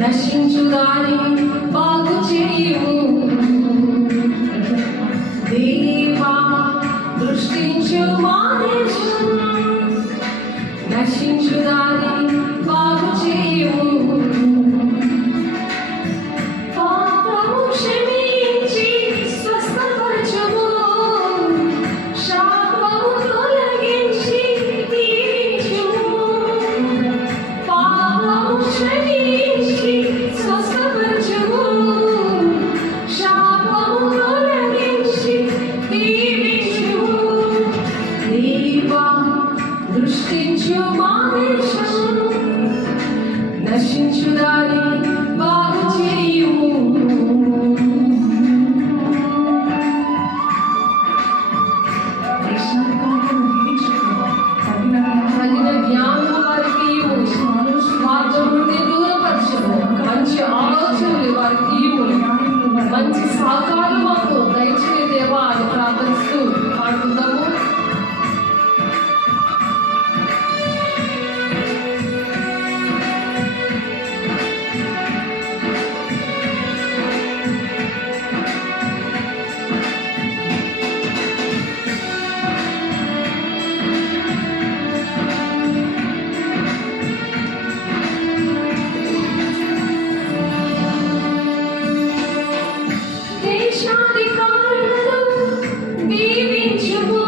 నశించు దానిని బాగు చేయుము దేవా, దృష్టించు మా దేశం. నశించు దానిని బాగు చేయుము, పాపము క్షమించి స్వస్థపరచుము, శాపము తొలగించి దీవించుము. పాపము క్షమించి స్వస్థపరచుము, శాపము తొలగించి దీవించుము. దేవా, దృష్టించు మా దేశం. నశించు దానిని బాగు చేయుము. తగిన జ్ఞానం వారికి ఇవ్వు, స్వార్థం నుండి దూరపరచుము. మంచి ఆలోచనలు వారికి ఇవ్వు, మంచి సహకారం మాకు దయచేయి దేవా అని ప్రార్థిస్తూ పాడుకుందాము. దేశాధికారులను దీవించుము,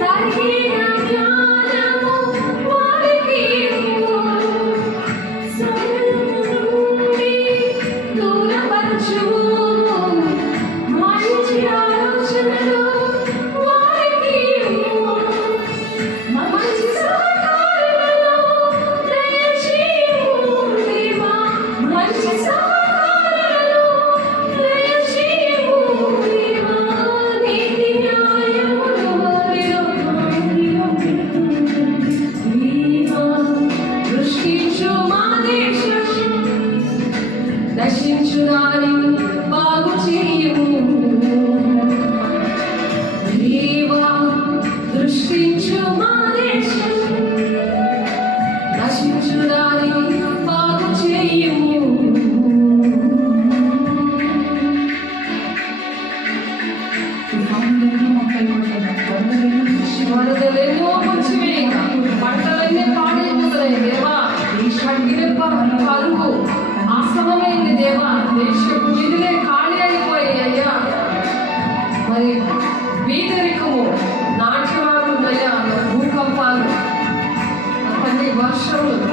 తగిన జ్ఞానము వారికి ఇవ్వు. సర్వము నుండి దూరపరచుము, మంచి ఆలోచనలు వారికి ఇవ్వు. మంచి సహకారులను దయచేయుము దేవా, మంచి సహకారులను దయచేయుము దేవా. నీతి న్యాయములు వారిలో దేవా, దృష్టించు మా దేశం. నశించు దానిని బాగు చేయుము దేవా, దృష్టించు మా దేశం. నశించు దానిని బాగు చేయుము. వరదలెన్నో ముంచివేయగా పంటలన్నీ పాడైపోతున్నాయి దేవా. అగ్నిరెప్ప కరువు ఆసనమైంది దేవా. దేశపు నిధులే ఖాళీ అయిపోయాయి అయ్యా. మరి వీధరికము, నాట్యవాదులయ్యా, భూకంపాలు, తండ్రి వర్షములు